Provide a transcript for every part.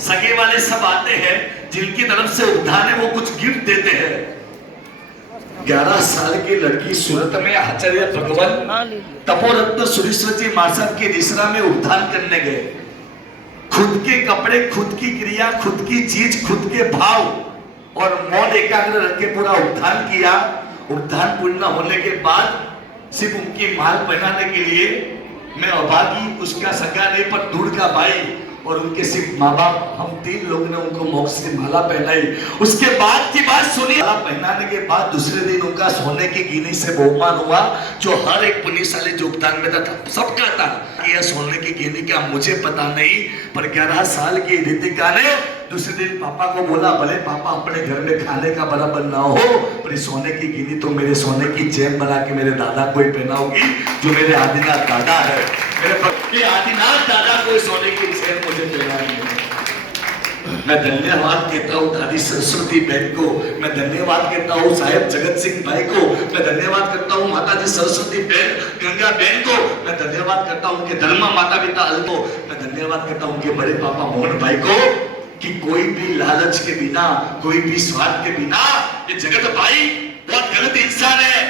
सगे वाले सब आते हैं, जिनकी तरफ से उद्यान है वो कुछ गिफ्ट देते हैं। 11 साल की लड़की सूरत में आचार्य भगवान तपोरत्न सुरेश्वर जी महाराज के रिसरा में उद्यान करने गए। खुद के कपड़े, खुद की क्रिया, खुद की चीज, खुद के भाव और मौन एकाग्र रख के पूरा उद्यान किया। उद्यान पूर्ण होने के बाद सिर्फ उनकी माल पहनाने के लिए मैं अभागी, उसका सगा नहीं पर दूर का भाई और उनके सिर्फ माँ बाप, हम 3 लोग ने उनको मोक्ष की माला पहनाई। उसके बाद की बात सुनिए। माला पहनाने के बाद दूसरे दिन उनका सोने की गिनी से बहुमान हुआ, जो हर एक पुण्यशाली जो उद्यान में था सबका था। यह सोने की गिनी का मुझे पता नहीं, पर 11 साल की रितिका ने दूसरे दिन पापा को बोला, भले पापा अपने घर में खाने का बराबर ना हो, पर सोने की गिनी तो मेरे सोने की चेन बना के मेरे दादा को ही पहनाऊंगी, जो मेरे आदिनाथ दादा है। मेरे आदिनाथ दादा को सोने की चेन मुझे पहनाएंगे। मैं धन्यवाद कहता हूँ दादी सरस्वती बहन को, मैं धन्यवाद कहता हूँ साहेब जगत सिंह भाई को, मैं धन्यवाद करता हूँ माता जी सरस्वती बहन गंगा बहन को, मैं धन्यवाद करता हूँ उनके धर्मा माता पिता अल को, मैं धन्यवाद करता हूँ उनके बड़े पापा मोहन भाई को, कि कोई भी लालच के बिना, कोई भी स्वार्थ के बिना, ये जगत भाई बहुत गलत इंसान है।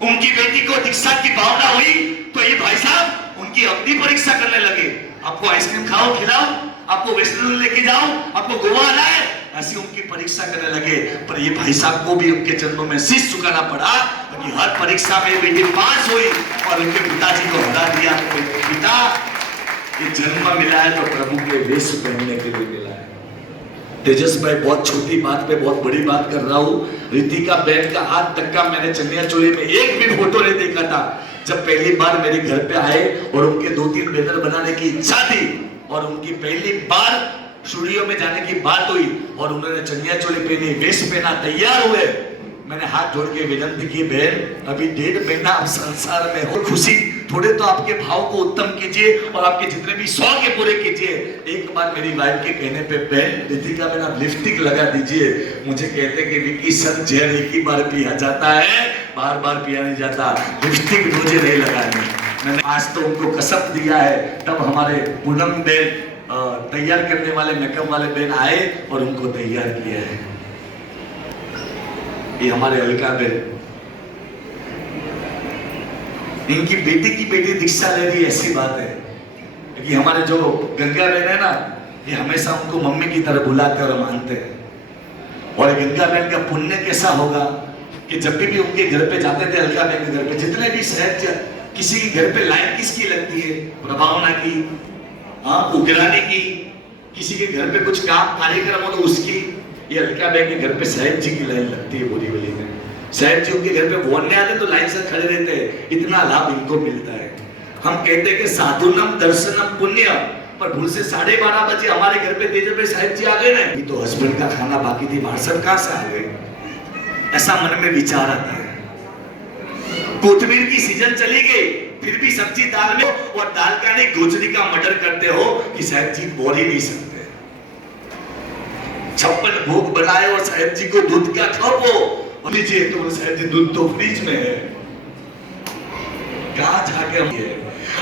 उनकी बेटी को दीक्षा की भावना हुई तो ये भाई साहब उनकी अग्नि परीक्षा करने लगे। आपको आइसक्रीम खाओ खिलाओ, आपको वैष्णो लेके जाओ, आपको गोवा लाए, ऐसी उनकी परीक्षा करने लगे। पर ये भाई साहब को भी उनके जन्म में शीश झुकाना पड़ा, क्योंकि हर परीक्षा में बेटी पास हुई और उनके पिताजी को हरा दिया। पिता, ये जन्म मिला है तो प्रभु के वेश पहनने के लिए मिला है। तेजस भाई, बहुत छोटी बात पे बहुत बड़ी बात कर रहा हूँ। रितिका बहन का आज तक का मैंने चनिया चोली में एक भी फोटो नहीं देखा था। जब पहली बार मेरे घर पे आए और उनके 2-3 बैनर बनाने की इच्छा थी और उनकी पहली बार स्टूडियो में जाने की बात हुई और उन्होंने चनिया चोली पहनी, वेश पहना, तैयार हुए, मैंने हाथ जोड़ के विनती की, बहन अभी 1.5 महीना आप संसार में हो, खुशी थोड़े तो आपके भाव को उत्तम कीजिए और आपके जितने भी शौक है पूरे कीजिए। एक बार मेरी वाइफ के कहने पे, बहन रितिका में आप लिपस्टिक लगा दीजिए। मुझे कहते कि विकी सर, जहर एक ही बार पिया जाता है, बार बार पिया नहीं जाता, लिपस्टिक मुझे नहीं लगानी। मैंने आज तो उनको कसम दिया है। तब हमारे पूनम बहन तैयार करने वाले मेकअप वाले बहन आए और उनको तैयार किया है। ये हमारे अलका बहन, इनकी बेटी की बेटी दीक्षा ले रही, ऐसी बात है कि हमारे जो गंगा बहन है ना, ये हमेशा उनको मम्मी की तरह बुलाते और मानते हैं। और गंगा बहन का पुण्य कैसा होगा कि जब भी उनके घर पे जाते थे, अलका बहन के घर पे, जितने भी शहर किसी के घर पे लाइन किसकी लगती है, प्रभावना की, हाँ उग्रानी की, किसी के घर पे कुछ काम कार्यक्रम हो तो उसकी, ये अलका बहन के घर पे साहिब जी की लाइन लगती है। बोरीवली में साहिब जी उनके घर पे बोलने आते तो लाइन से खड़े रहते हैं, इतना लाभ इनको मिलता है। हम कहते हैं कि साधुनम दर्शनम पुण्य, पर भूल से 12:30 बजे हमारे घर पे तेज पे साहिब जी आ गए ना, तो हस्बैंड का खाना बाकी थी, मार्शल कहां से आ गए, ऐसा मन में विचार आता है। कोथमीर की सीजन चली गई, फिर भी सब्जी दाल में और दाल का नहीं गोचरी का मर्डर करते हो कि साहिब जी बोल ही नहीं सकते। 56 भोग बनाए और साहिब जी को दूध का खो लीजिए, तो साहिब जी दूध तो फ्रिज में है, कहां जाके हम ये।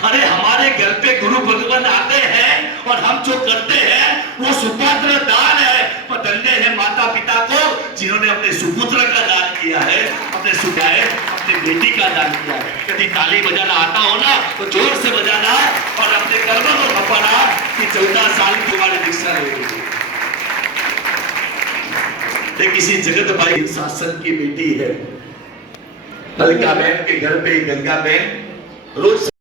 अरे हमारे घर पे गुरु भगवान आते हैं और हम जो करते हैं वो सुपुत्र दान है। पर धन्य है माता पिता को जिन्होंने अपने सुपुत्र का दान किया है, अपने सुखाए अपनी बेटी का दान किया है। यदि ताली बजाना आता हो ना तो जोर से बजाना और अपने कर्मों को खपाना कि 14 साल की हमारी दीक्षा लेगी। किसी जगत भाई शासन की बेटी है, अलका बहन के घर पे गंगा बहन रोज